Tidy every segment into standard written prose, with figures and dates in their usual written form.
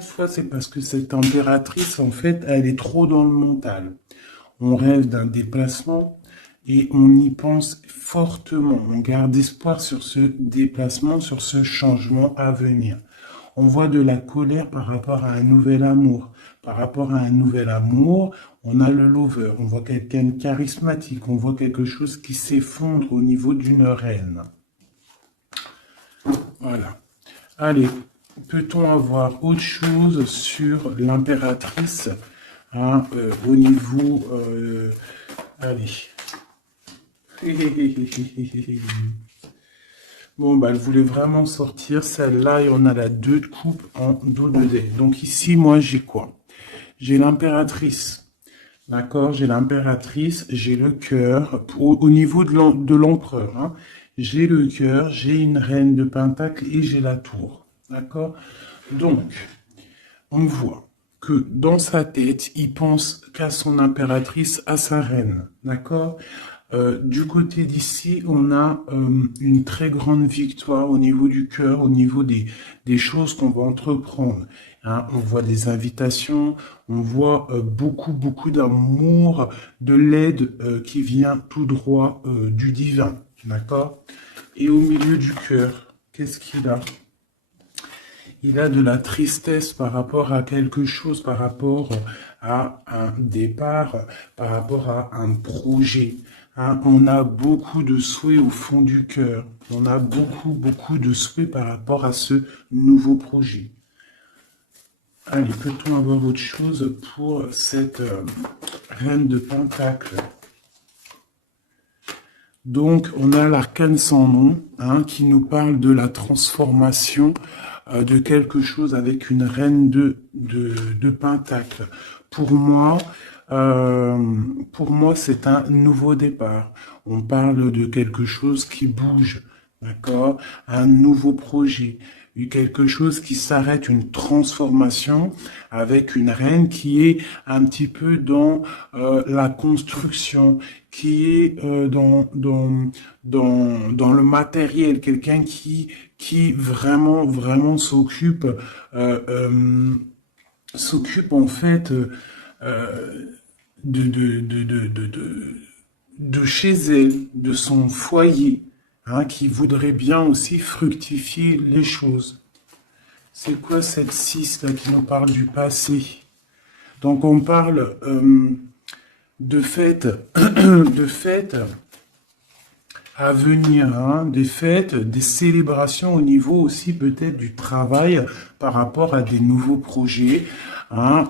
Fois, c'est parce que cette impératrice, en fait, elle est trop dans le mental. On rêve d'un déplacement et on y pense fortement. On garde espoir sur ce déplacement, sur ce changement à venir. On voit de la colère par rapport à un nouvel amour. Par rapport à un nouvel amour, on a le lover. On voit quelqu'un de charismatique. On voit quelque chose qui s'effondre au niveau d'une reine. Voilà. Allez, peut-on avoir autre chose sur l'impératrice hein, au niveau... allez. Bon, bah, elle voulait vraiment sortir celle-là et on a la 2 de coupe en dos de dé. Donc ici, moi, j'ai quoi? J'ai l'impératrice. D'accord? J'ai l'impératrice, j'ai le cœur. Au niveau de l'empereur, hein, j'ai le cœur, j'ai une reine de pentacle et j'ai la tour. D'accord? Donc, on voit que dans sa tête, il pense qu'à son impératrice, à sa reine. D'accord? Du côté d'ici, on a une très grande victoire au niveau du cœur, au niveau des choses qu'on va entreprendre. Hein, on voit des invitations, on voit beaucoup d'amour, de l'aide qui vient tout droit du divin. D'accord? Et au milieu du cœur, qu'est-ce qu'il a? Il a de la tristesse par rapport à quelque chose, par rapport à un départ, par rapport à un projet. Hein, on a beaucoup de souhaits au fond du cœur. On a beaucoup de souhaits par rapport à ce nouveau projet. Allez, peut-on avoir autre chose pour cette reine de Pentacle? Donc, on a l'arcane sans nom, hein, qui nous parle de la transformation de quelque chose avec une reine de Pentacle. Pour moi, c'est un nouveau départ. On parle de quelque chose qui bouge, d'accord? Un nouveau projet, quelque chose qui s'arrête, une transformation avec une reine qui est un petit peu dans la construction, qui est dans le matériel, quelqu'un qui vraiment s'occupe en fait de, de, de, de, de, de, de chez elle, de son foyer, hein, qui voudrait bien aussi fructifier les choses. C'est quoi cette 6 là qui nous parle du passé? Donc on parle de fêtes, de fêtes à venir, hein, des fêtes, des célébrations au niveau aussi peut-être du travail par rapport à des nouveaux projets. Hein,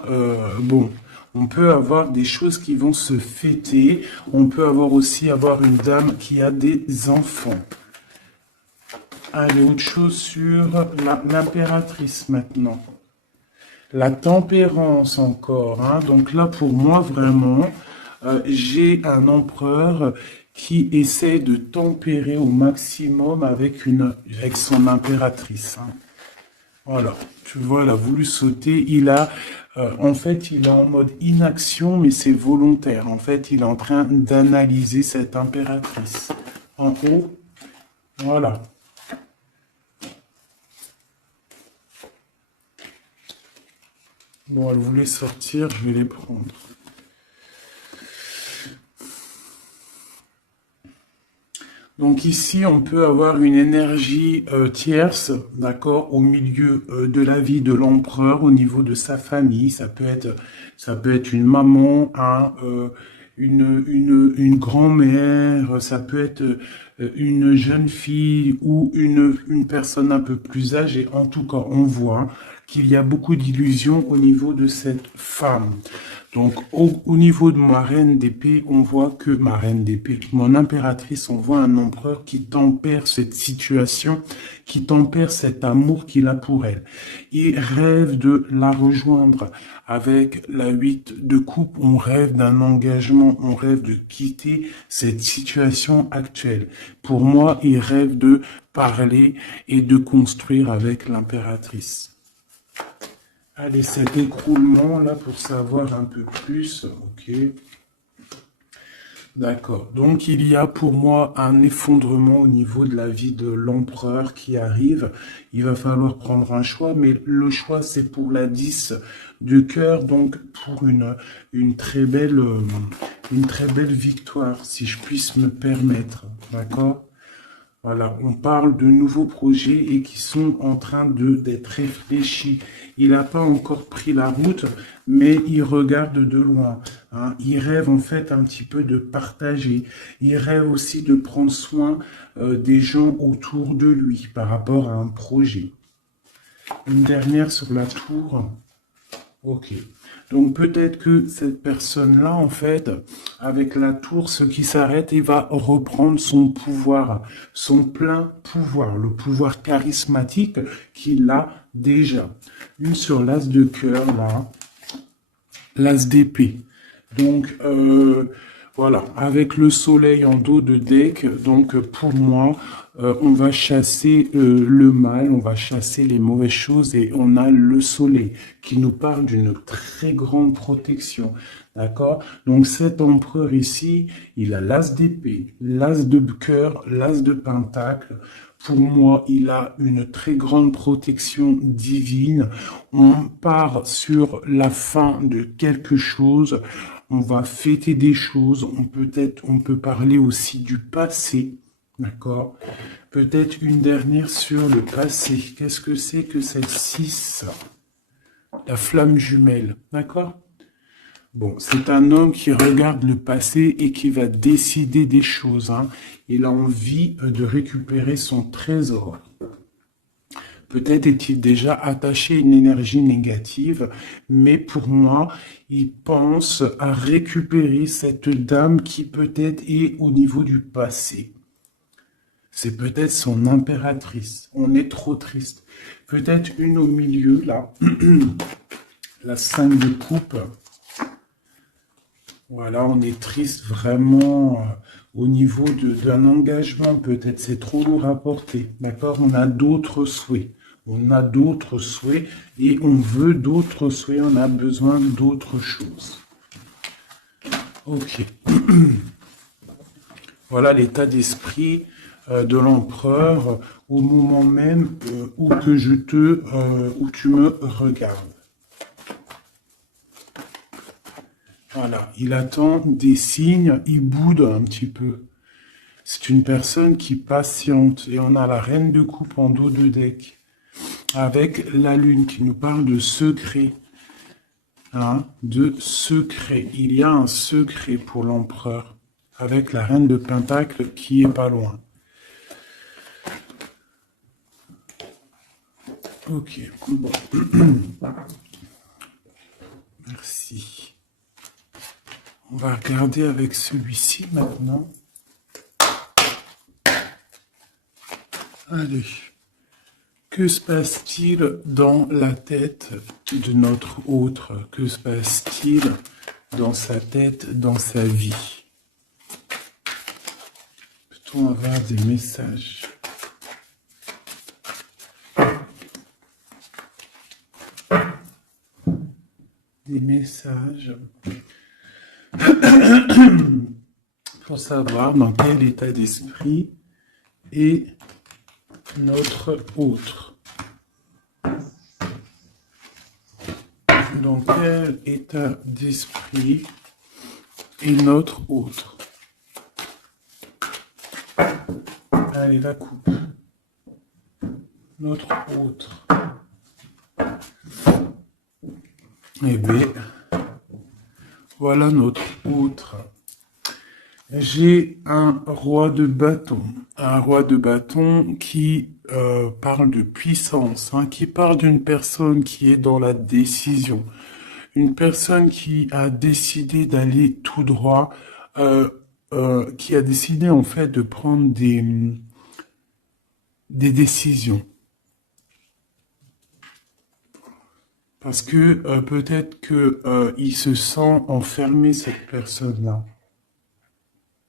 bon, on peut avoir des choses qui vont se fêter. On peut avoir une dame qui a des enfants. Allez, autre chose sur l'impératrice maintenant. La tempérance encore. Hein, donc là, pour moi, vraiment, j'ai un empereur qui essaie de tempérer au maximum avec son impératrice. Hein. Voilà, tu vois, elle a voulu sauter. En fait, il est en mode inaction, mais c'est volontaire. En fait, il est en train d'analyser cette impératrice. En haut, voilà. Bon, elle voulait sortir, je vais les prendre. Donc ici, on peut avoir une énergie tierce, d'accord, au milieu de la vie de l'empereur, au niveau de sa famille. Ça peut être une maman, hein, une grand-mère, ça peut être une jeune fille ou une personne un peu plus âgée. En tout cas, on voit qu'il y a beaucoup d'illusions au niveau de cette femme. Donc, au niveau de ma reine d'épée, on voit que ma reine d'épée, mon impératrice, on voit un empereur qui tempère cette situation, qui tempère cet amour qu'il a pour elle. Il rêve de la rejoindre avec la 8 de coupe. On rêve d'un engagement, on rêve de quitter cette situation actuelle. Pour moi, il rêve de parler et de construire avec l'impératrice. Allez, cet écroulement là pour savoir un peu plus, ok. D'accord. Donc, il y a pour moi un effondrement au niveau de la vie de l'empereur qui arrive. Il va falloir prendre un choix, mais le choix, c'est pour la 10 de cœur, donc pour une très belle victoire, si je puisse me permettre. D'accord? Voilà, on parle de nouveaux projets et qui sont en train d'être réfléchis. Il n'a pas encore pris la route, mais il regarde de loin, hein. Il rêve en fait un petit peu de partager. Il rêve aussi de prendre soin des gens autour de lui par rapport à un projet. Une dernière sur la tour. Ok. Donc peut-être que cette personne-là, en fait, avec la tour, ce qui s'arrête, il va reprendre son pouvoir, son plein pouvoir, le pouvoir charismatique qu'il a déjà. Une sur l'as de cœur, là, l'as d'épée. Donc, voilà, avec le soleil en dos de deck, donc pour moi, on va chasser le mal, on va chasser les mauvaises choses et on a le soleil qui nous parle d'une très grande protection. D'accord? Donc cet empereur ici, il a l'as d'épée, l'as de cœur, l'as de pentacle. Pour moi, il a une très grande protection divine. On part sur la fin de quelque chose. On va fêter des choses. On peut parler aussi du passé. D'accord? Peut-être une dernière sur le passé. Qu'est-ce que c'est que cette 6? La flamme jumelle. D'accord? Bon, c'est un homme qui regarde le passé et qui va décider des choses, hein. Il a envie de récupérer son trésor. Peut-être est-il déjà attaché à une énergie négative, mais pour moi, il pense à récupérer cette dame qui peut-être est au niveau du passé. C'est peut-être son impératrice. On est trop triste. Peut-être une au milieu, là. La 5 de coupe. Voilà, on est triste vraiment au niveau d'un engagement. Peut-être c'est trop lourd à porter. D'accord? On a d'autres souhaits. On a d'autres souhaits et on veut d'autres souhaits. On a besoin d'autres choses. Ok. Voilà l'état d'esprit de l'empereur au moment même où tu me regardes. Voilà, il attend des signes, il boude un petit peu. C'est une personne qui patiente. Et on a la reine de coupe en dos de deck. Avec la lune qui nous parle de secret. Hein, de secret. Il y a un secret pour l'empereur. Avec la reine de pentacle qui est pas loin. Ok. Bon. Merci. On va regarder avec celui-ci maintenant. Allez. Que se passe-t-il dans la tête de notre autre? Que se passe-t-il dans sa tête, dans sa vie? Peut-on avoir des messages? Des messages pour savoir dans quel état d'esprit est notre autre. Dans quel état d'esprit est notre autre? Allez, la coupe. Notre autre. Eh bien, voilà notre autre. J'ai un roi de bâton. Un roi de bâton qui parle de puissance, hein, qui parle d'une personne qui est dans la décision. Une personne qui a décidé d'aller tout droit, qui a décidé en fait de prendre des décisions. Parce que peut-être que il se sent enfermé, cette personne-là.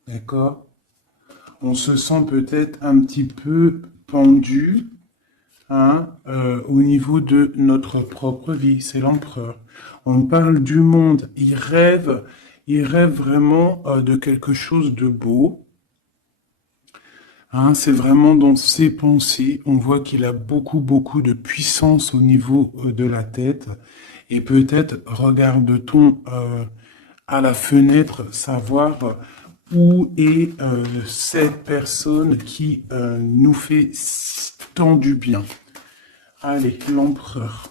D'accord? On se sent peut-être un petit peu pendu, hein, au niveau de notre propre vie. C'est l'empereur. On parle du monde. Il rêve Il rêve vraiment de quelque chose de beau. Hein, c'est vraiment dans ses pensées. On voit qu'il a beaucoup de puissance au niveau de la tête. Et peut-être regarde-t-on à la fenêtre savoir où est cette personne qui nous fait tant du bien. Allez, l'empereur.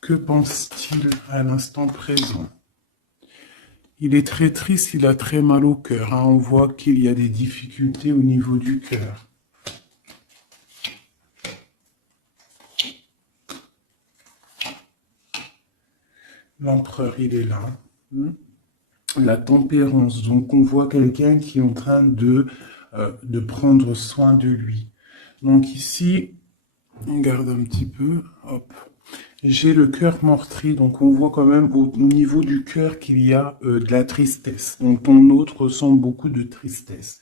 Que pense-t-il à l'instant présent? Il est très triste, il a très mal au cœur. Hein. On voit qu'il y a des difficultés au niveau du cœur. L'empereur, il est là. La tempérance. Donc, on voit quelqu'un qui est en train de prendre soin de lui. Donc, ici, on garde un petit peu. Hop. J'ai le cœur meurtri. Donc, on voit quand même au niveau du cœur qu'il y a de la tristesse. Donc, ton autre ressent beaucoup de tristesse.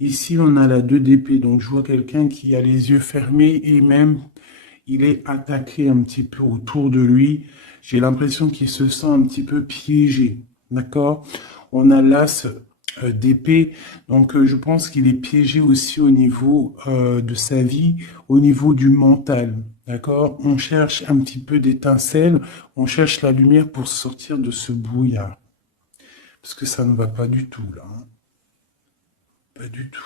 Ici, on a la 2 d'épée. Donc, je vois quelqu'un qui a les yeux fermés et même, il est attaqué un petit peu autour de lui. J'ai l'impression qu'il se sent un petit peu piégé. D'accord? On a l'as d'épée. Donc, je pense qu'il est piégé aussi au niveau de sa vie, au niveau du mental. D'accord? On cherche un petit peu d'étincelle. On cherche la lumière pour sortir de ce brouillard. Parce que ça ne va pas du tout, là. Hein. Pas du tout.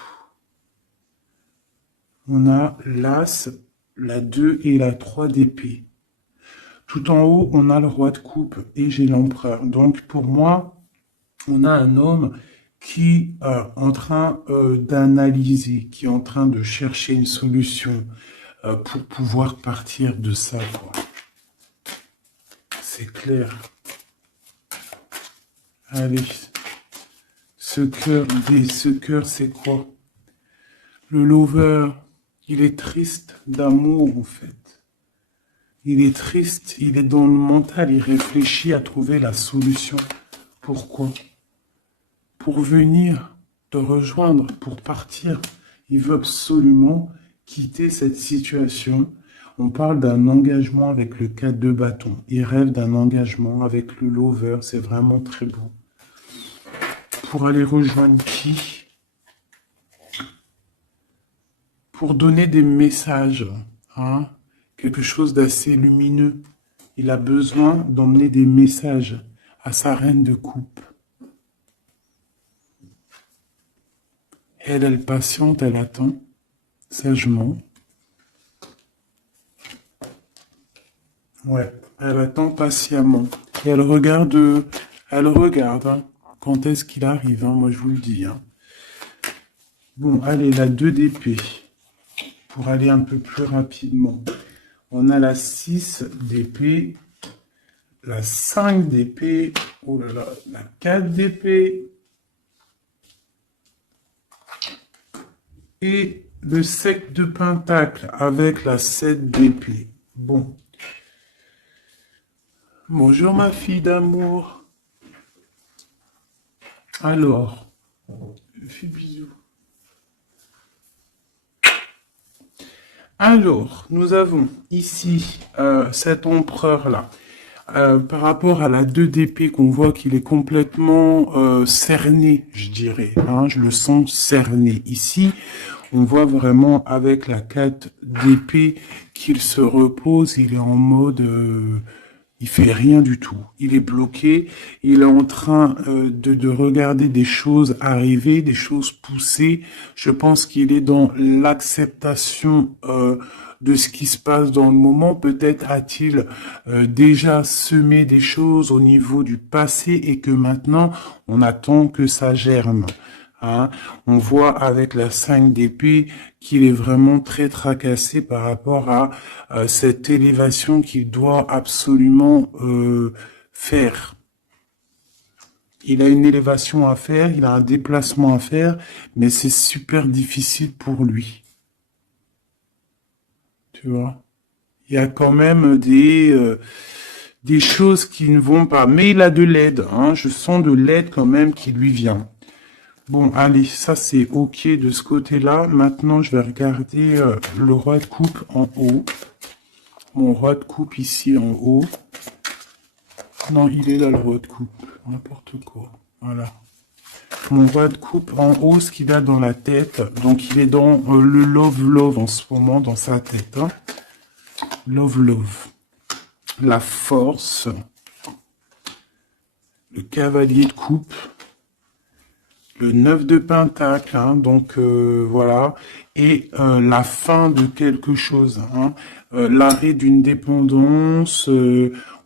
On a l'as, la 2 et la 3 d'épée. Tout en haut, on a le roi de coupe et j'ai l'empereur. Donc, pour moi, on a un homme qui est en train d'analyser, qui est en train de chercher une solution pour pouvoir partir de ça. C'est clair. Allez. Ce cœur, c'est quoi? Le lover, il est triste d'amour, en fait. Il est triste, il est dans le mental, il réfléchit à trouver la solution. Pourquoi? Pour venir te rejoindre, pour partir. Il veut absolument quitter cette situation. On parle d'un engagement avec le 4 de bâton. Il rêve d'un engagement avec le lover. C'est vraiment très beau. Pour aller rejoindre qui? Pour donner des messages. Hein? Quelque chose d'assez lumineux. Il a besoin d'emmener des messages à sa reine de coupe. Elle patiente, elle attend, sagement. Ouais, elle attend patiemment. Et elle regarde, hein, quand est-ce qu'il arrive, hein, moi je vous le dis. Hein. Bon, allez, la 2 d'épée, pour aller un peu plus rapidement. On a la 6 d'épée, la 5 d'épée, oh là là, la 4 d'épée, et le 7 de pentacle avec la 7 d'épée. Bon. Bonjour ma fille d'amour. Alors, fais bisous. Alors, nous avons ici cet empereur-là. Par rapport à la 2 d'épée qu'on voit qu'il est complètement cerné, je dirais. Hein, je le sens cerné. Ici, on voit vraiment avec la 4 d'épée qu'il se repose. Il est en mode... il fait rien du tout. Il est bloqué. Il est en train de regarder des choses arriver, des choses pousser. Je pense qu'il est dans l'acceptation de ce qui se passe dans le moment. Peut-être a-t-il déjà semé des choses au niveau du passé et que maintenant, on attend que ça germe. Hein, on voit avec la 5 d'épée qu'il est vraiment très tracassé par rapport à cette élévation qu'il doit absolument faire. Il a une élévation à faire, il a un déplacement à faire, mais c'est super difficile pour lui. Tu vois, il y a quand même des choses qui ne vont pas, mais il a de l'aide. Hein, je sens de l'aide quand même qui lui vient. Bon, allez, ça c'est ok de ce côté-là. Maintenant, je vais regarder le roi de coupe en haut. Mon roi de coupe ici en haut. Non, il est là, le roi de coupe. N'importe quoi. Voilà. Mon roi de coupe en haut, ce qu'il a dans la tête. Donc, il est dans le love en ce moment, dans sa tête. Hein. Love. La force. Le cavalier de coupe. Le 9 de pentacle. Hein, donc, voilà. Et la fin de quelque chose. Hein. L'arrêt d'une dépendance.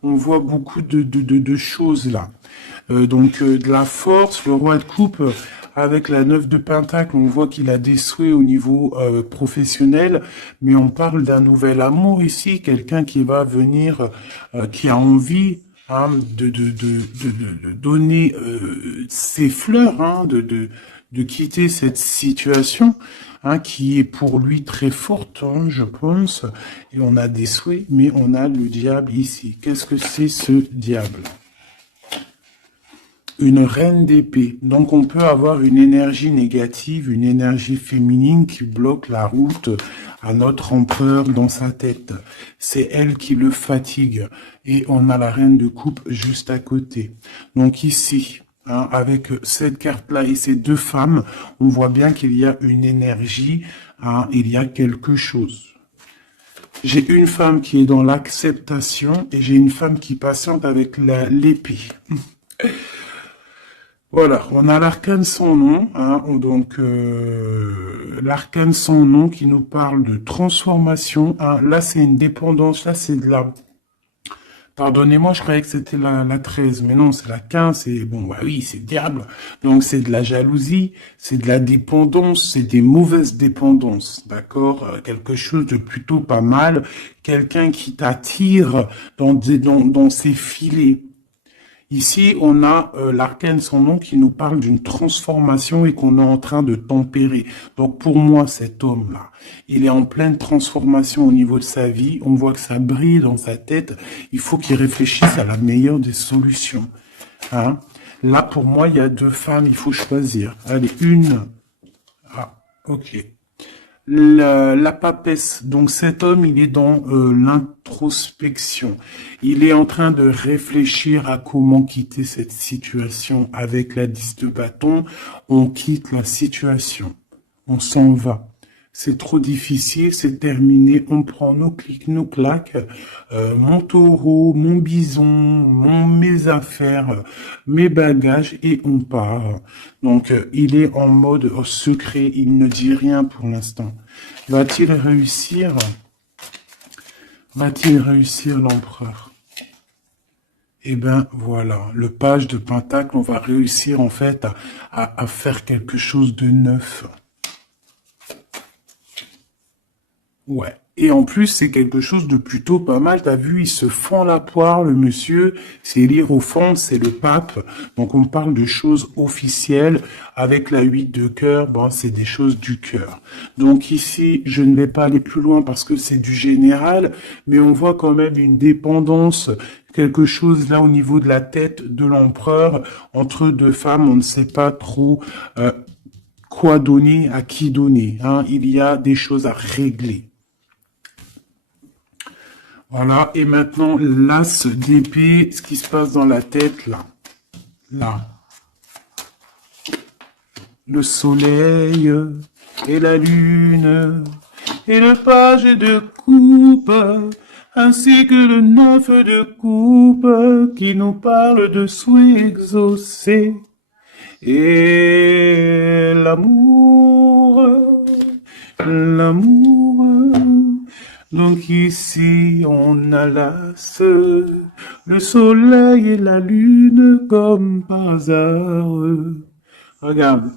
On voit beaucoup de choses là. Donc de la force, le roi de coupe, avec la 9 de pentacle, on voit qu'il a des souhaits au niveau professionnel, mais on parle d'un nouvel amour ici, quelqu'un qui va venir, qui a envie hein, de donner ses fleurs, hein, de quitter cette situation hein, qui est pour lui très forte, hein, je pense, et on a des souhaits, mais on a le diable ici. Qu'est-ce que c'est ce diable ? Une reine d'épée. Donc on peut avoir une énergie négative, une énergie féminine qui bloque la route à notre empereur dans sa tête. C'est elle qui le fatigue. Et on a la reine de coupe juste à côté. Donc ici, hein, avec cette carte-là et ces deux femmes, on voit bien qu'il y a une énergie, hein, il y a quelque chose. J'ai une femme qui est dans l'acceptation et j'ai une femme qui patiente avec l'épée. Voilà, on a l'arcane sans nom, hein, donc l'arcane sans nom qui nous parle de transformation. Hein, là, c'est une dépendance, là, c'est de la... Pardonnez-moi, je croyais que c'était la 13, mais non, c'est la 15, c'est... Bon, bah oui, c'est le diable. Donc, c'est de la jalousie, c'est de la dépendance, c'est des mauvaises dépendances, d'accord? Quelque chose de plutôt pas mal, quelqu'un qui t'attire dans ses filets. Ici, on a l'arcane sans nom qui nous parle d'une transformation et qu'on est en train de tempérer. Donc pour moi, cet homme-là, il est en pleine transformation au niveau de sa vie. On voit que ça brille dans sa tête. Il faut qu'il réfléchisse à la meilleure des solutions. Hein? Là, pour moi, il y a deux femmes, il faut choisir. Allez, une. Ah, ok. La papesse, donc cet homme, il est dans l'introspection. Il est en train de réfléchir à comment quitter cette situation. Avec la 10 de bâton, on quitte la situation. On s'en va. C'est trop difficile, c'est terminé. On prend nos clics, nos claques, mon taureau, mon bison, mes affaires, mes bagages et on part. Donc, il est en mode secret, il ne dit rien pour l'instant. Va-t-il réussir? Va-t-il réussir l'empereur? Eh ben voilà, le page de pentacle, on va réussir en fait à faire quelque chose de neuf. Ouais. Et en plus, c'est quelque chose de plutôt pas mal. T'as vu, il se fend la poire, le monsieur. C'est l'hiérophante, c'est le pape. Donc, on parle de choses officielles. Avec la 8 de cœur, bon, c'est des choses du cœur. Donc ici, je ne vais pas aller plus loin parce que c'est du général. Mais on voit quand même une dépendance, quelque chose là au niveau de la tête de l'empereur. Entre deux femmes, on ne sait pas trop quoi donner, à qui donner. Hein. Il y a des choses à régler. Voilà, et maintenant, l'as d'épée, ce qui se passe dans la tête, là. Là. Le soleil et la lune et le page de coupe, ainsi que le 9 de coupe qui nous parle de souhaits exaucés. Et l'amour. Donc ici, on a l'as, le soleil et la lune comme par hasard. Regarde.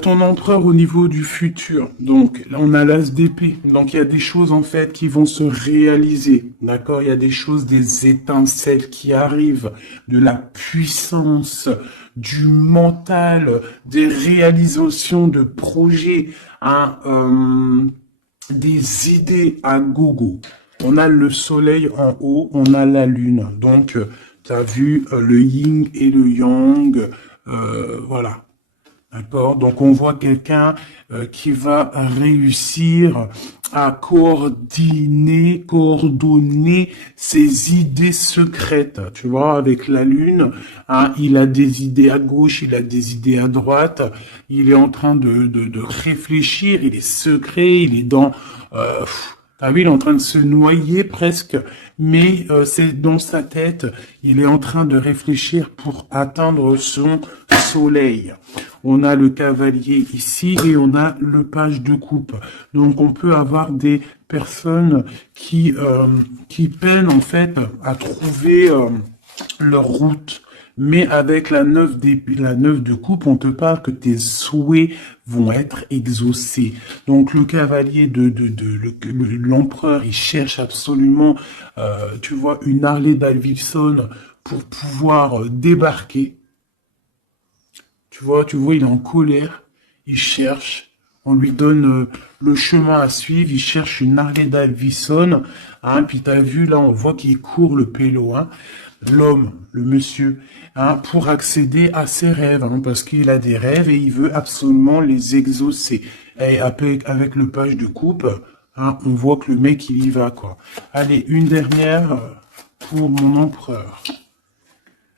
Ton empereur au niveau du futur. Donc, là, on a l'as d'épée. Donc, il y a des choses, en fait, qui vont se réaliser. D'accord? Il y a des choses, des étincelles qui arrivent, de la puissance, du mental, des réalisations de projets, hein, des idées à gogo. On a le soleil en haut, on a la lune. Donc, tu as vu le yin et le yang. Voilà. D'accord? Donc on voit quelqu'un qui va réussir à coordonner ses idées secrètes. Tu vois, avec la lune, hein, il a des idées à gauche, il a des idées à droite. Il est en train de réfléchir, il est secret, il est dans... t'as vu, il est en train de se noyer presque, mais c'est dans sa tête. Il est en train de réfléchir pour atteindre son soleil. On a le cavalier ici et on a le page de coupe. Donc on peut avoir des personnes qui peinent en fait à trouver leur route. Mais avec la la 9 de coupe, on te parle que tes souhaits vont être exaucés. Donc le cavalier l'empereur, il cherche absolument, tu vois, une Harley Davidson pour pouvoir débarquer. Tu vois, il est en colère, il cherche, on lui donne le chemin à suivre, il cherche une Harley Davidson, hein, puis t'as vu, là, on voit qu'il court le pélo, hein, l'homme, le monsieur, hein, pour accéder à ses rêves, hein, parce qu'il a des rêves et il veut absolument les exaucer. Et avec le page de coupe, hein, on voit que le mec, il y va, quoi. Allez, une dernière pour mon empereur.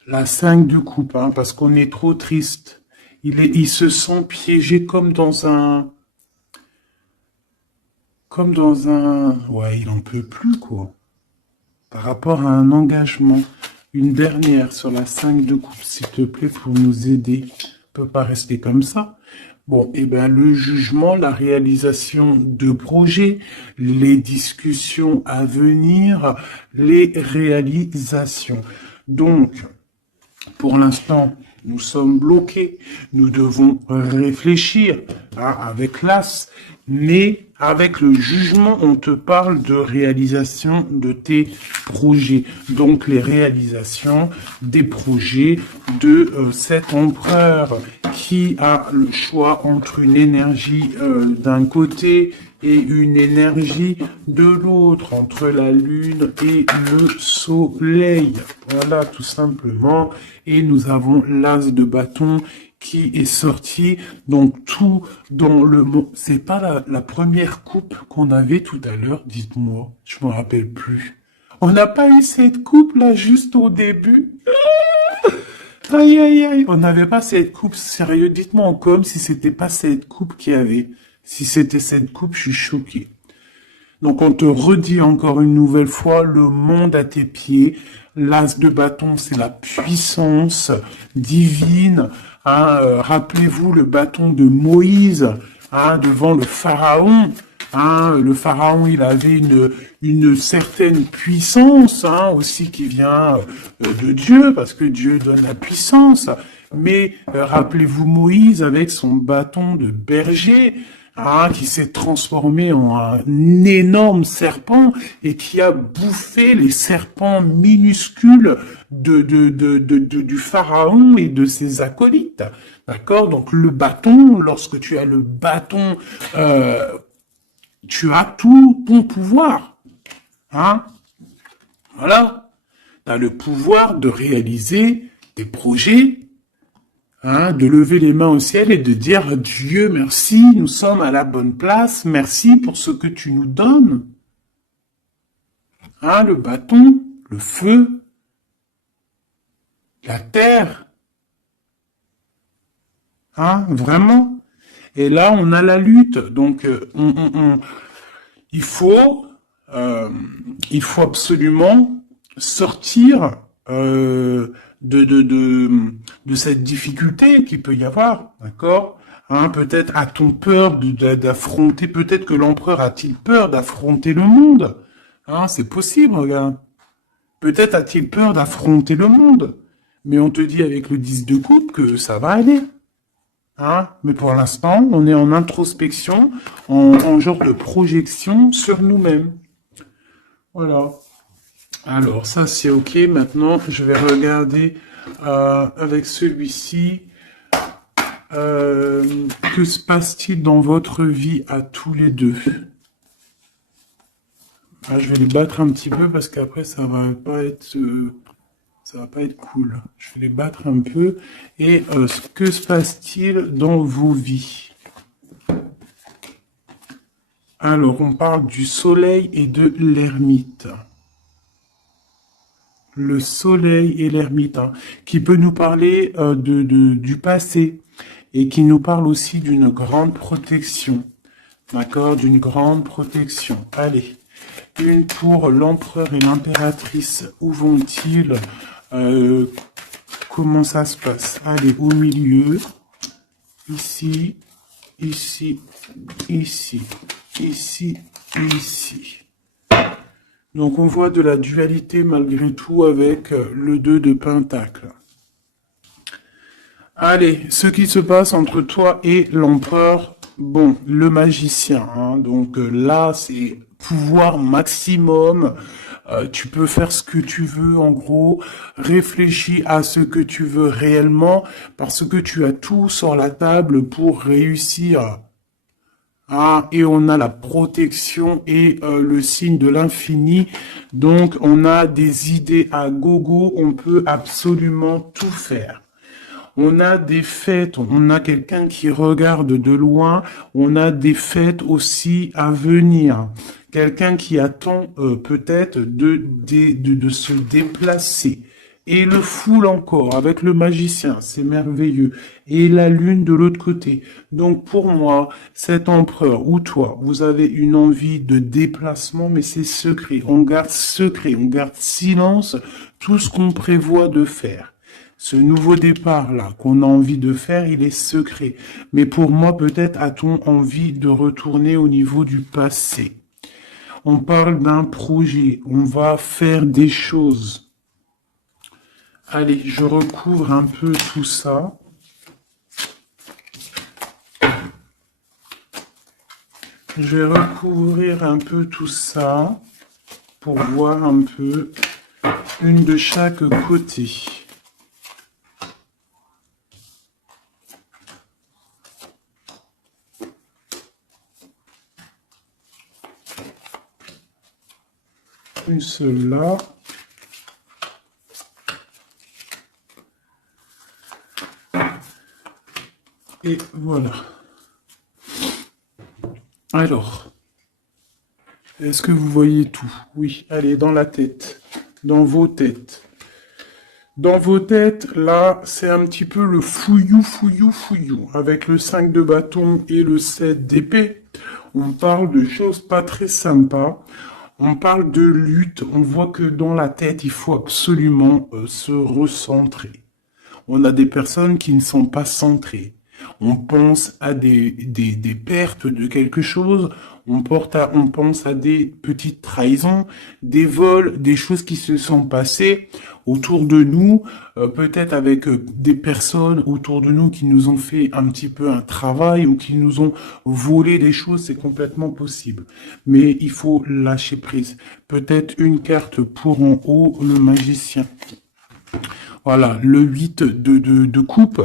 La 5 de coupe, hein, parce qu'on est trop triste. Il se sent piégé ouais, il en peut plus, quoi. Par rapport à un engagement. Une dernière sur la 5 de coupe, s'il te plaît, pour nous aider. On peut pas rester comme ça. Bon, eh ben, le jugement, la réalisation de projets, les discussions à venir, les réalisations. Donc, pour l'instant, nous sommes bloqués. Nous devons réfléchir, hein, avec l'as. Mais avec le jugement, on te parle de réalisation de tes projets. Donc les réalisations des projets de cet empereur qui a le choix entre une énergie d'un côté et une énergie de l'autre, entre la lune et le soleil. Voilà, tout simplement. Et nous avons l'as de bâton qui est sorti. Donc tout dans le mot. C'est pas la première coupe qu'on avait tout à l'heure, dites-moi. Je me rappelle plus. On n'a pas eu cette coupe là juste au début. Aïe aïe aïe. On n'avait pas cette coupe, sérieux. Dites-moi en com si c'était pas cette coupe qu'il y avait. Si c'était cette coupe, je suis choqué. Donc on te redit encore une nouvelle fois, le monde à tes pieds. L'as de bâton, c'est la puissance divine. Hein, rappelez-vous le bâton de Moïse, hein, devant le pharaon. Hein, le pharaon, il avait une certaine puissance, hein, aussi qui vient de Dieu, parce que Dieu donne la puissance. Mais rappelez-vous Moïse avec son bâton de berger, hein, qui s'est transformé en un énorme serpent et qui a bouffé les serpents minuscules du pharaon et de ses acolytes. D'accord? Donc le bâton, lorsque tu as le bâton, tu as tout ton pouvoir. Hein? Voilà. Tu as le pouvoir de réaliser des projets, hein, de lever les mains au ciel et de dire Dieu, merci, nous sommes à la bonne place, merci pour ce que tu nous donnes. Hein, le bâton, le feu, la terre. Hein, vraiment. Et là, on a la lutte. Donc, il faut absolument sortir de cette difficulté qu'il peut y avoir, d'accord? Hein, peut-être a-t-on peur d'affronter, peut-être que l'empereur a-t-il peur d'affronter le monde? Hein, c'est possible, regarde. Peut-être a-t-il peur d'affronter le monde. Mais on te dit avec le 10 de coupe que ça va aller. Hein? Mais pour l'instant, on est en introspection, en genre de projection sur nous-mêmes. Voilà. Alors, ça c'est ok. Maintenant, je vais regarder avec celui-ci. Que se passe-t-il dans votre vie à tous les deux? Ah, je vais les battre un petit peu parce qu'après, ça Ça va pas être cool. Je vais les battre un peu. Et que se passe-t-il dans vos vies? Alors, on parle du soleil et de l'ermite. Le soleil et l'ermite, hein, qui peut nous parler du passé et qui nous parle aussi d'une grande protection. D'accord? D'une grande protection. Allez, une pour l'empereur et l'impératrice. Où vont-ils? Comment ça se passe? Allez, au milieu. Ici, ici, ici, ici, ici. Donc on voit de la dualité malgré tout avec le 2 de Pentacle. Allez, ce qui se passe entre toi et l'empereur, bon, le magicien, hein, donc là c'est pouvoir maximum, tu peux faire ce que tu veux en gros, réfléchis à ce que tu veux réellement, parce que tu as tout sur la table pour réussir. Ah, et on a la protection et le signe de l'infini. Donc, on a des idées à gogo. On peut absolument tout faire. On a des fêtes. On a quelqu'un qui regarde de loin. On a des fêtes aussi à venir. Quelqu'un qui attend peut-être de se déplacer. Et le foule encore avec le magicien, c'est merveilleux. Et la lune de l'autre côté. Donc pour moi, cet empereur ou toi, vous avez une envie de déplacement, mais c'est secret. On garde secret, on garde silence tout ce qu'on prévoit de faire. Ce nouveau départ-là qu'on a envie de faire, il est secret. Mais pour moi, peut-être a-t-on envie de retourner au niveau du passé. On parle d'un projet, on va faire des choses. Allez, je recouvre un peu tout ça. Je vais recouvrir un peu tout ça pour voir un peu une de chaque côté. Une seule là. Et voilà. Alors, est-ce que vous voyez tout? Oui, allez, dans la tête, dans vos têtes. Dans vos têtes, là, c'est un petit peu le fouillou, fouillou, fouillou. Avec le 5 de bâton et le 7 d'épée, on parle de choses pas très sympas. On parle de lutte. On voit que dans la tête, il faut absolument se recentrer. On a des personnes qui ne sont pas centrées. On pense à des pertes de quelque chose, on pense à des petites trahisons, des vols, des choses qui se sont passées autour de nous, peut-être avec des personnes autour de nous qui nous ont fait un petit peu un travail ou qui nous ont volé des choses, c'est complètement possible. Mais il faut lâcher prise. Peut-être une carte pour en haut, le magicien. Voilà, le 8 de coupe,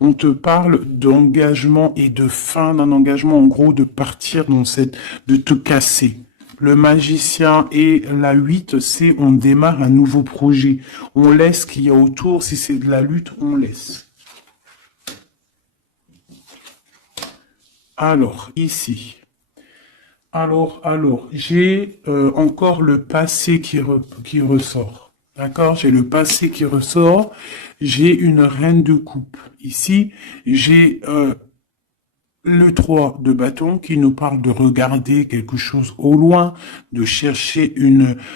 on te parle d'engagement et de fin d'un engagement, en gros, de partir dans de te casser. Le magicien et la 8, c'est on démarre un nouveau projet. On laisse ce qu'il y a autour, si c'est de la lutte, on laisse. Alors, ici. Alors, j'ai encore le passé qui ressort. D'accord, j'ai le passé qui ressort, j'ai une reine de coupe. Ici, j'ai le 3 de bâton qui nous parle de regarder quelque chose au loin, de chercher une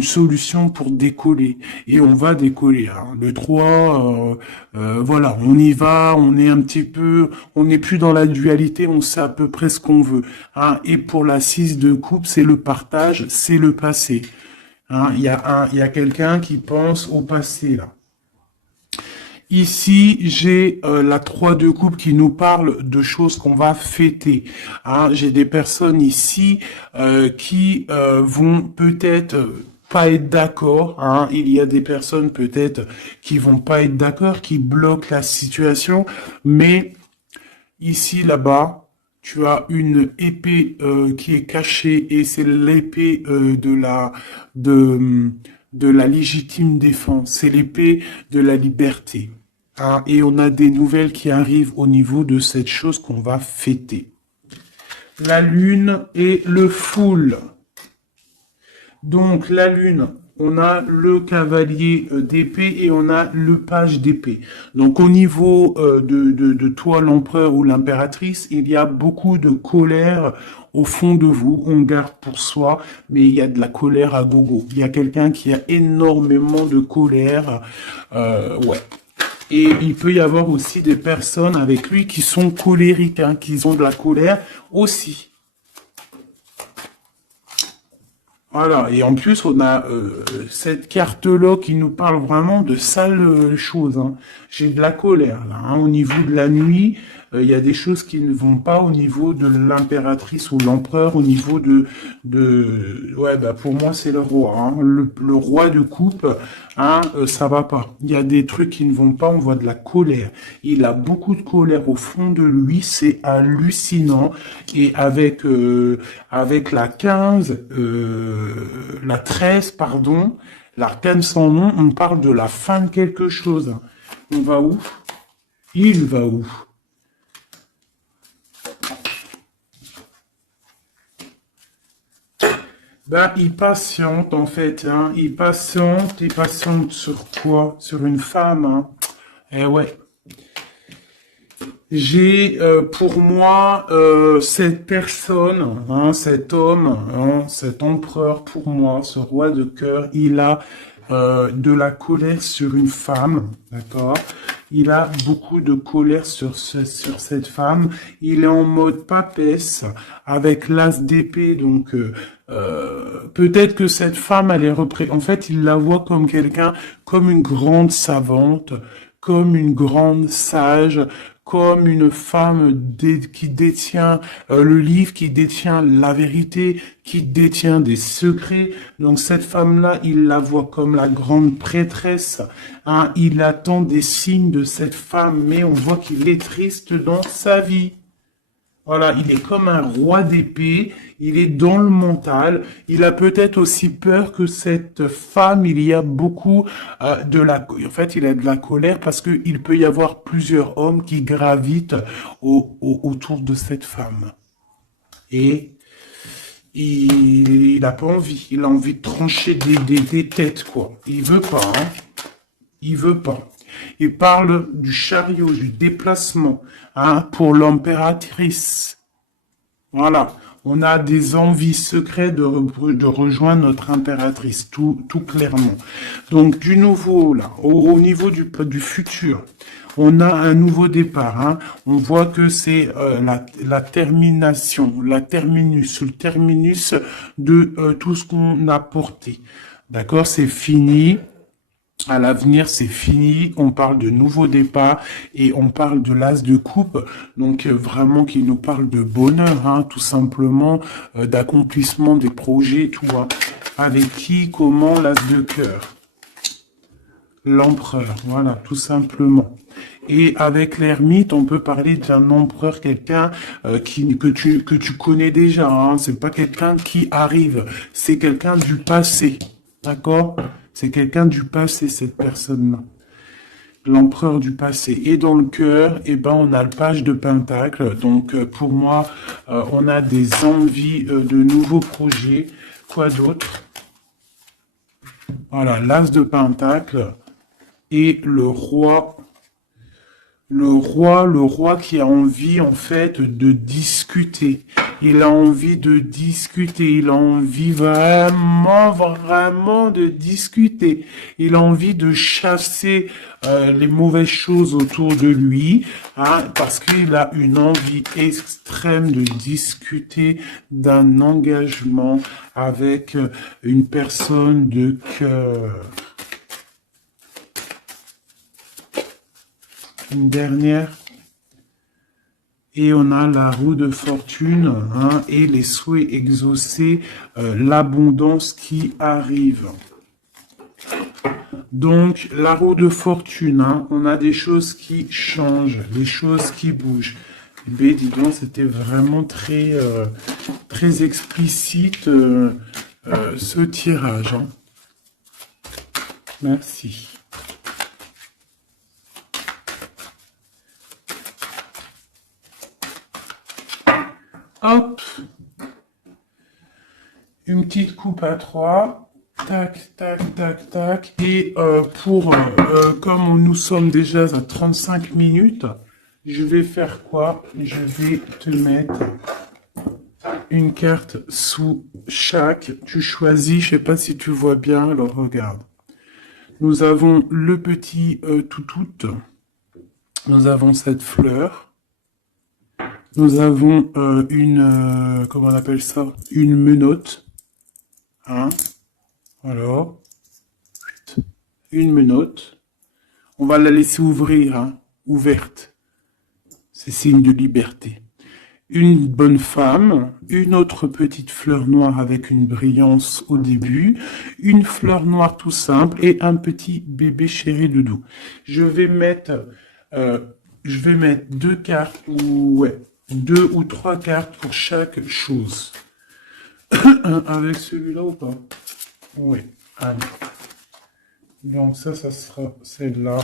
solution pour décoller. Et on va décoller. Hein. Le 3, voilà, on y va, on est un petit peu, on n'est plus dans la dualité, on sait à peu près ce qu'on veut. Hein. Et pour la 6 de coupe, c'est le partage, c'est le passé. Hein, il y a quelqu'un qui pense au passé, là. Ici, j'ai la 3 de coupe qui nous parle de choses qu'on va fêter. Hein, j'ai des personnes ici qui vont peut-être pas être d'accord. Hein. Il y a des personnes peut-être qui vont pas être d'accord, qui bloquent la situation. Mais ici, là-bas, tu as une épée qui est cachée et c'est l'épée de de la légitime défense. C'est l'épée de la liberté. Hein, et on a des nouvelles qui arrivent au niveau de cette chose qu'on va fêter. La lune et le foule. Donc la lune, on a le cavalier d'épée et on a le page d'épée. Donc au niveau de toi, l'empereur ou l'impératrice, il y a beaucoup de colère au fond de vous. On garde pour soi, mais il y a de la colère à gogo. Il y a quelqu'un qui a énormément de colère. Ouais. Et il peut y avoir aussi des personnes avec lui qui sont colériques, hein, qui ont de la colère aussi. Voilà, et en plus, on a cette carte-là qui nous parle vraiment de sales choses. Hein. J'ai de la colère, là. Hein. Au niveau de la nuit, il y a des choses qui ne vont pas au niveau de l'impératrice ou l'empereur, au niveau ouais, bah pour moi, c'est le roi. Hein. Le roi de coupe, hein, ça va pas. Il y a des trucs qui ne vont pas, on voit de la colère. Il a beaucoup de colère au fond de lui, c'est hallucinant. Et avec la 15, la 13, pardon, l'arcane sans nom, on parle de la fin de quelque chose. On va où? Il va où? Ben, il patiente, en fait, hein. Il patiente sur quoi? Sur une femme, hein. Eh ouais. J'ai pour moi cette personne, hein, cet homme, hein, cet empereur pour moi, ce roi de cœur, il a de la colère sur une femme, d'accord? Il a beaucoup de colère sur cette femme. Il est en mode papesse avec l'as d'épée, donc peut-être que cette femme, elle est en fait, il la voit comme quelqu'un, comme une grande savante, comme une grande sage, comme une femme qui détient le livre, qui détient la vérité, qui détient des secrets. Donc cette femme-là, il la voit comme la grande prêtresse. Hein, il attend des signes de cette femme, mais on voit qu'il est triste dans sa vie. Voilà, il est comme un roi d'épée, il est dans le mental, il a peut-être aussi peur que cette femme, il y a beaucoup en fait, il a de la colère parce qu'il peut y avoir plusieurs hommes qui gravitent autour de cette femme. Et il a pas envie, il a envie de trancher des têtes, quoi. Il veut pas, hein. Il veut pas. Il parle du chariot, du déplacement, hein, pour l'impératrice. Voilà. On a des envies secrètes de rejoindre notre impératrice, tout clairement. Donc, du nouveau, là, au niveau du futur, on a un nouveau départ. Hein. On voit que c'est la termination, le terminus de tout ce qu'on a porté. D'accord, c'est fini. À l'avenir, c'est fini. On parle de nouveau départ et on parle de l'as de coupe. Donc vraiment qui nous parle de bonheur, hein, tout simplement, d'accomplissement des projets, tout. Hein. Avec qui, comment, l'as de cœur. L'empereur, voilà, tout simplement. Et avec l'ermite, on peut parler d'un empereur, quelqu'un que tu connais déjà. Hein. C'est pas quelqu'un qui arrive, c'est quelqu'un du passé. D'accord? C'est quelqu'un du passé, cette personne-là. L'empereur du passé. Et dans le cœur, eh ben, on a le page de Pentacle. Donc, pour moi, on a des envies de nouveaux projets. Quoi d'autre? Voilà, l'as de Pentacle. Et le roi qui a envie, en fait, de discuter. Il a envie de discuter. Il a envie vraiment de discuter. Il a envie de chasser les mauvaises choses autour de lui, hein, parce qu'il a une envie extrême de discuter d'un engagement avec une personne de cœur. Une dernière. Et on a la roue de fortune, hein, et les souhaits exaucés, l'abondance qui arrive. Donc, la roue de fortune, hein, on a des choses qui changent, des choses qui bougent. Mais dis donc, c'était vraiment très explicite ce tirage. Hein. Merci. Hop. Une petite coupe à 3. Tac, tac, tac, tac. Et comme nous sommes déjà à 35 minutes, je vais faire quoi? Je vais te mettre une carte sous chaque. Tu choisis, je sais pas si tu vois bien, alors regarde. Nous avons le petit toutout. Nous avons cette fleur. Nous avons comment on appelle ça? Une menotte. Hein? Alors, une menotte. On va la laisser ouvrir, hein? Ouverte. C'est signe de liberté. Une bonne femme, une autre petite fleur noire avec une brillance au début, une fleur noire tout simple et un petit bébé chéri doudou. Je vais mettre deux cartes ou ouais, 2 ou 3 cartes pour chaque chose. Avec celui-là ou pas? Oui. Allez. Donc ça sera celle-là.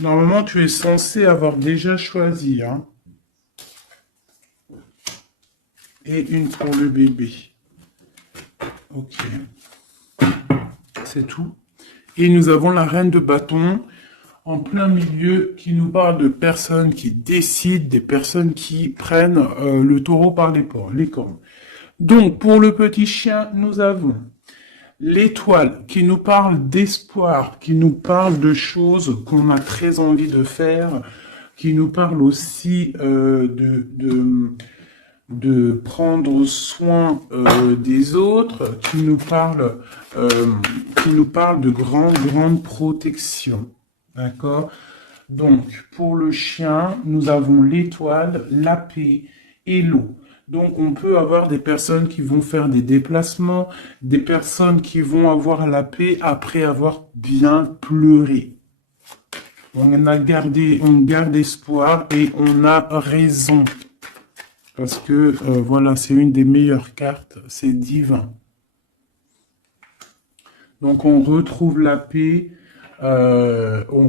Normalement, tu es censé avoir déjà choisi, hein. Et une pour le bébé. Ok. C'est tout. Et nous avons la reine de bâton en plein milieu qui nous parle de personnes qui décident, des personnes qui prennent le taureau par les cornes. Donc, pour le petit chien, nous avons l'étoile qui nous parle d'espoir, qui nous parle de choses qu'on a très envie de faire, qui nous parle aussi de prendre soin des autres, qui nous parle de grande protection. D'accord? Donc, pour le chien, nous avons l'étoile, la paix et l'eau. Donc, on peut avoir des personnes qui vont faire des déplacements, des personnes qui vont avoir la paix après avoir bien pleuré. On garde espoir et on a raison. Parce que, voilà, c'est une des meilleures cartes, c'est divin. Donc, on retrouve la paix. On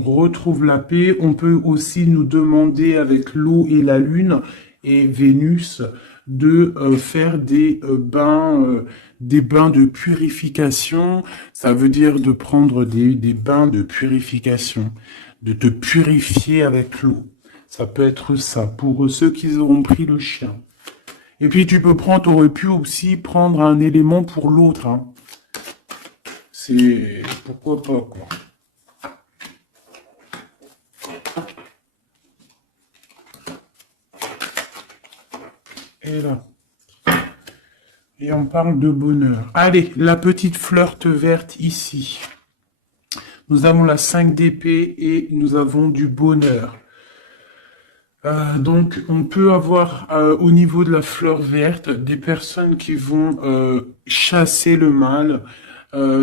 peut aussi nous demander avec l'eau et la lune et Vénus de faire des bains de purification. Ça veut dire de prendre des bains de purification, de te purifier avec l'eau. Ça peut être ça pour ceux qui auront pris le chien. Et puis t'aurais pu aussi prendre un élément pour l'autre, hein. C'est pourquoi pas, quoi. Et là. Et on parle de bonheur. Allez, la petite fleur verte ici. Nous avons la 5 d'épée et nous avons du bonheur. Donc, on peut avoir au niveau de la fleur verte des personnes qui vont chasser le mal,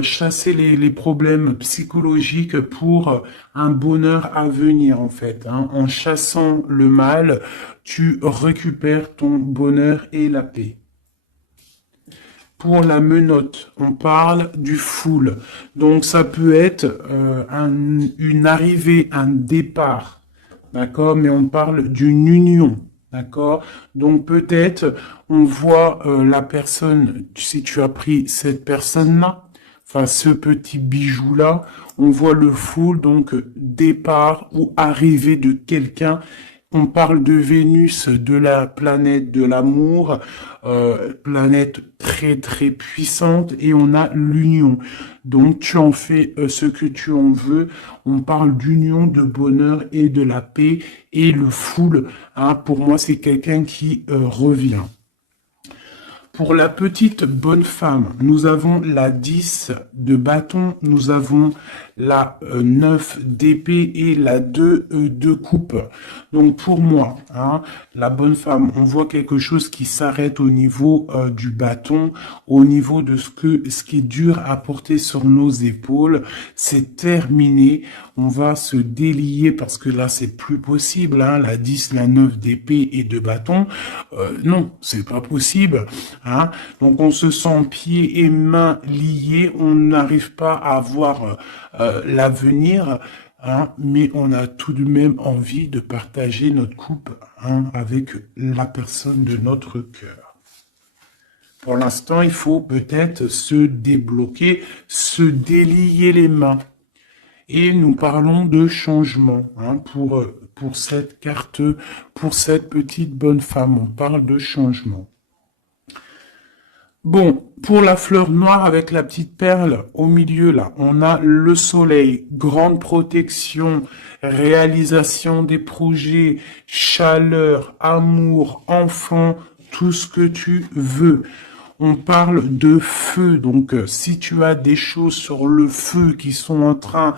chasser les problèmes psychologiques pour un bonheur à venir, en fait. Hein. En chassant le mal, tu récupères ton bonheur et la paix. Pour la menotte, on parle du full. Donc, ça peut être une arrivée, un départ. D'accord, mais on parle d'une union, d'accord. Donc peut-être on voit la personne, si tu as pris cette personne-là, enfin ce petit bijou-là, on voit le full, donc départ ou arrivée de quelqu'un. On parle de Vénus, de la planète de l'amour, planète très très puissante, et on a l'union. Donc tu en fais ce que tu en veux. On parle d'union, de bonheur et de la paix. Et le full, hein, pour moi, c'est quelqu'un qui revient. Pour la petite bonne femme, nous avons la 10 de bâton, nous avons la 9 d'épée et la 2 de coupe. Donc pour moi, hein, la bonne femme, on voit quelque chose qui s'arrête au niveau du bâton, au niveau de ce qui est dur à porter sur nos épaules. C'est terminé, on va se délier parce que là c'est plus possible, hein, la 10, la 9 d'épée et de bâton. Non, c'est pas possible. Hein. Donc on se sent pieds et mains liés, on n'arrive pas à voir l'avenir, hein, mais on a tout de même envie de partager notre coupe, hein, avec la personne de notre cœur. Pour l'instant, il faut peut-être se débloquer, se délier les mains. Et nous parlons de changement, hein, pour cette carte, pour cette petite bonne femme. On parle de changement. Bon, pour la fleur noire avec la petite perle au milieu, là, on a le soleil, grande protection, réalisation des projets, chaleur, amour, enfant, tout ce que tu veux. On parle de feu, donc si tu as des choses sur le feu qui sont en train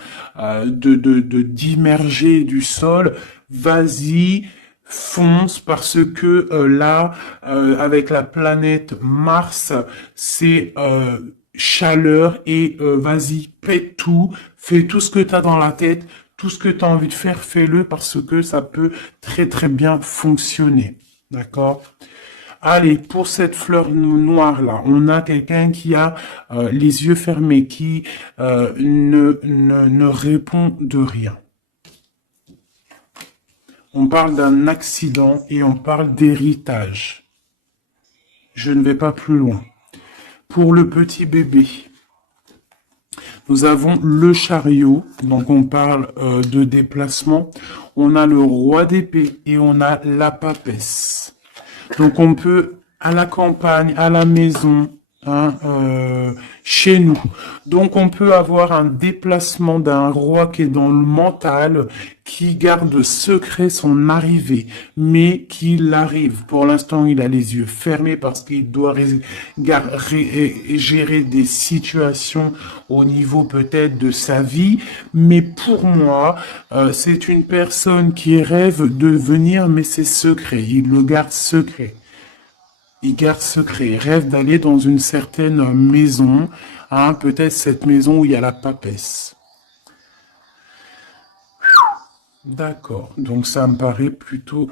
d'immerger du sol, vas-y, fonce, parce que là, avec la planète Mars, c'est chaleur, et vas-y, pète tout, fais tout ce que tu as dans la tête, tout ce que tu as envie de faire, fais-le, parce que ça peut très très bien fonctionner. D'accord ? Allez, pour cette fleur noire là, on a quelqu'un qui a les yeux fermés, qui ne répond de rien. On parle d'un accident et on parle d'héritage. Je ne vais pas plus loin. Pour le petit bébé, nous avons le chariot, donc on parle de déplacement. On a le roi d'épée et on a la papesse. Donc on peut, à la campagne, à la maison, hein, chez nous. Donc on peut avoir un déplacement d'un roi qui est dans le mental, qui garde secret son arrivée, mais qu'il arrive. Pour l'instant, il a les yeux fermés parce qu'il doit gérer des situations au niveau peut-être de sa vie. Mais pour moi, c'est une personne qui rêve de venir, mais c'est secret. Il le garde secret. Il garde secret, il rêve d'aller dans une certaine maison, hein, peut-être cette maison où il y a la papesse. D'accord, donc ça me paraît plutôt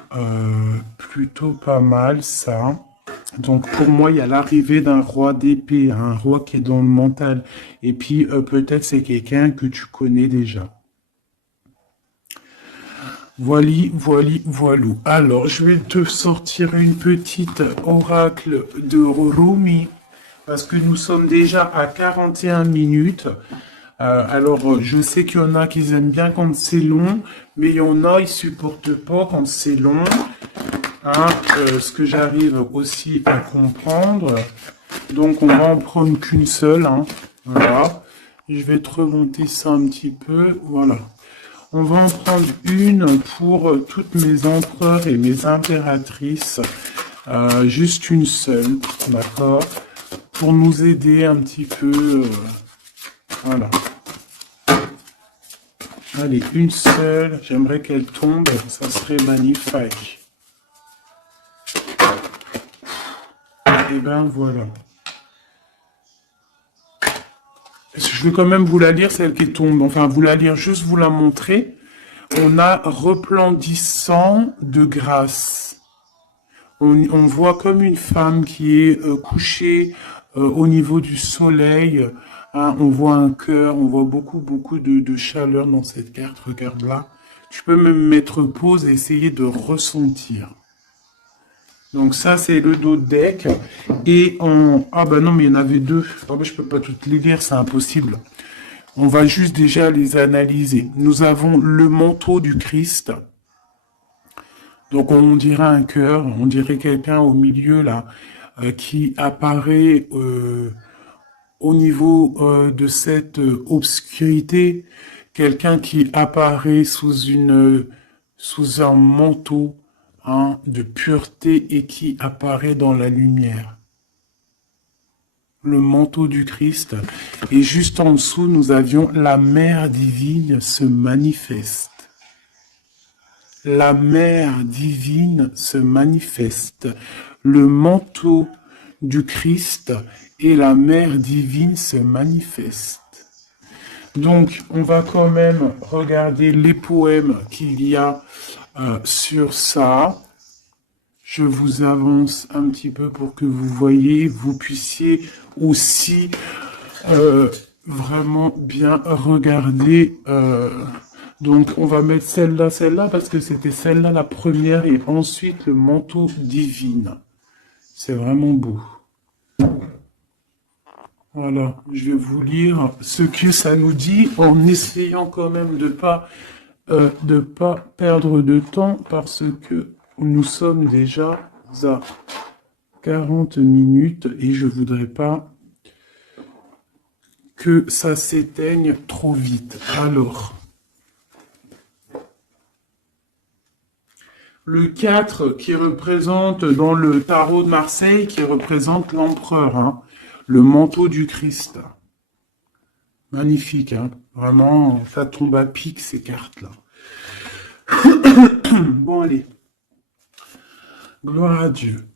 pas mal ça. Donc pour moi, il y a l'arrivée d'un roi d'épée, un roi qui est dans le mental, et puis peut-être c'est quelqu'un que tu connais déjà. Voilou. Alors, je vais te sortir une petite oracle de Rumi, parce que nous sommes déjà à 41 minutes. Alors, je sais qu'il y en a qui aiment bien quand c'est long, mais il y en a, ils supportent pas quand c'est long. Hein, ce que j'arrive aussi à comprendre. Donc, on va en prendre qu'une seule. Hein. Voilà. Je vais te remonter ça un petit peu. Voilà. On va en prendre une pour toutes mes empereurs et mes impératrices. Juste une seule, d'accord? Pour nous aider un petit peu. Voilà. Allez, une seule. J'aimerais qu'elle tombe. Ça serait magnifique. Et ben voilà. Je vais quand même vous la lire, celle qui tombe. Enfin, vous la lire, juste vous la montrer. On a resplendissant de grâce. On voit comme une femme qui est couchée au niveau du soleil. Hein, on voit un cœur, on voit beaucoup de chaleur dans cette carte. Regarde là. Tu peux même mettre pause et essayer de ressentir. Donc ça, c'est le dos de deck. Et on... Ah bah non, mais il y en avait deux. Oh bah, je peux pas toutes les lire, c'est impossible. On va juste déjà les analyser. Nous avons le manteau du Christ. Donc on dirait un cœur, on dirait quelqu'un au milieu là, qui apparaît au niveau de cette obscurité. Quelqu'un qui apparaît sous un manteau, hein, de pureté et qui apparaît dans la lumière. Le manteau du Christ. Et juste en dessous, nous avions la mère divine se manifeste. La mère divine se manifeste. Le manteau du Christ et la mère divine se manifestent. Donc, on va quand même regarder les poèmes qu'il y a sur ça. Je vous avance un petit peu pour que vous voyez, vous puissiez aussi vraiment bien regarder. Donc, on va mettre celle-là, parce que c'était celle-là la première, et ensuite le manteau divin. C'est vraiment beau. Voilà, je vais vous lire ce que ça nous dit, en essayant quand même de pas perdre de temps, parce que nous sommes déjà à 40 minutes et je voudrais pas que ça s'éteigne trop vite. Alors, le 4 qui représente dans le tarot de Marseille, qui représente l'empereur, hein, le manteau du Christ. Magnifique, hein, vraiment, ça tombe à pic ces cartes-là. Bon, allez. Gloire à Dieu.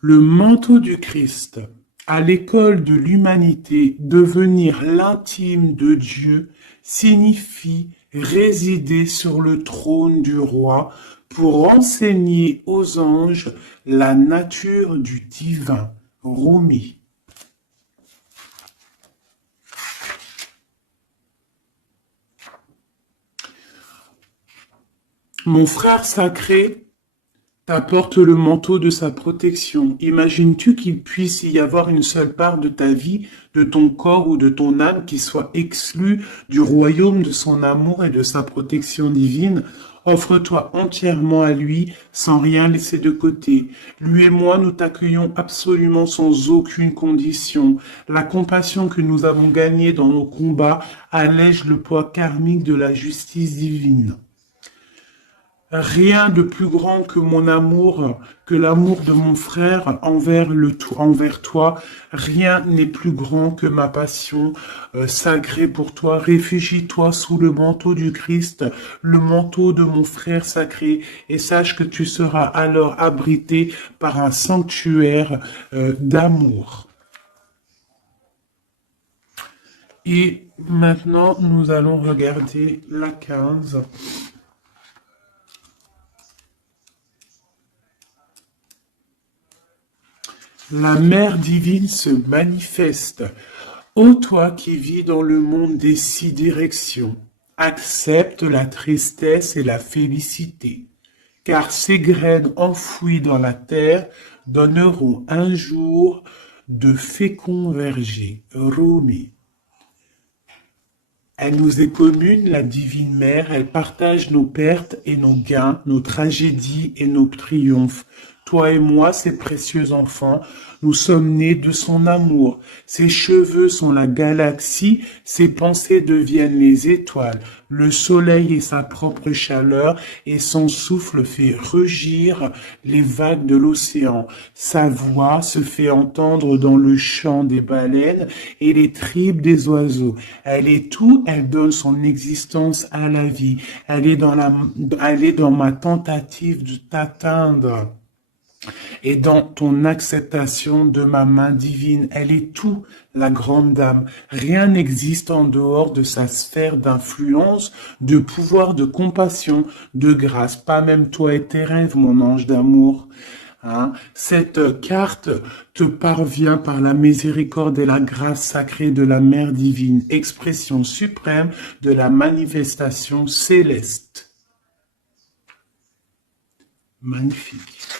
Le manteau du Christ, à l'école de l'humanité, devenir l'intime de Dieu, signifie résider sur le trône du roi pour enseigner aux anges la nature du divin. Rumi. Mon frère sacré t'apporte le manteau de sa protection. Imagines-tu qu'il puisse y avoir une seule part de ta vie, de ton corps ou de ton âme qui soit exclue du royaume de son amour et de sa protection divine? Offre-toi entièrement à lui, sans rien laisser de côté. Lui et moi, nous t'accueillons absolument sans aucune condition. La compassion que nous avons gagnée dans nos combats allège le poids karmique de la justice divine. Rien de plus grand que mon amour, que l'amour de mon frère envers toi. Rien n'est plus grand que ma passion sacrée pour toi. Réfugie-toi sous le manteau du Christ, le manteau de mon frère sacré, et sache que tu seras alors abrité par un sanctuaire d'amour. Et maintenant, nous allons regarder la 15. La mère divine se manifeste. Ô toi qui vis dans le monde des 6 directions, accepte la tristesse et la félicité, car ces graines enfouies dans la terre donneront un jour de féconds vergers. Rumi. Elle nous est commune, la divine mère, elle partage nos pertes et nos gains, nos tragédies et nos triomphes. Toi et moi, ses précieux enfants, nous sommes nés de son amour. Ses cheveux sont la galaxie, ses pensées deviennent les étoiles. Le soleil est sa propre chaleur et son souffle fait rugir les vagues de l'océan. Sa voix se fait entendre dans le chant des baleines et les tripes des oiseaux. Elle est tout, elle donne son existence à la vie. Elle est dans ma tentative de t'atteindre. Et dans ton acceptation de ma main divine, elle est tout, la grande dame. Rien n'existe en dehors de sa sphère d'influence, de pouvoir, de compassion, de grâce. Pas même toi et tes rêves, mon ange d'amour. Hein? Cette carte te parvient par la miséricorde et la grâce sacrée de la Mère divine, expression suprême de la manifestation céleste. Magnifique.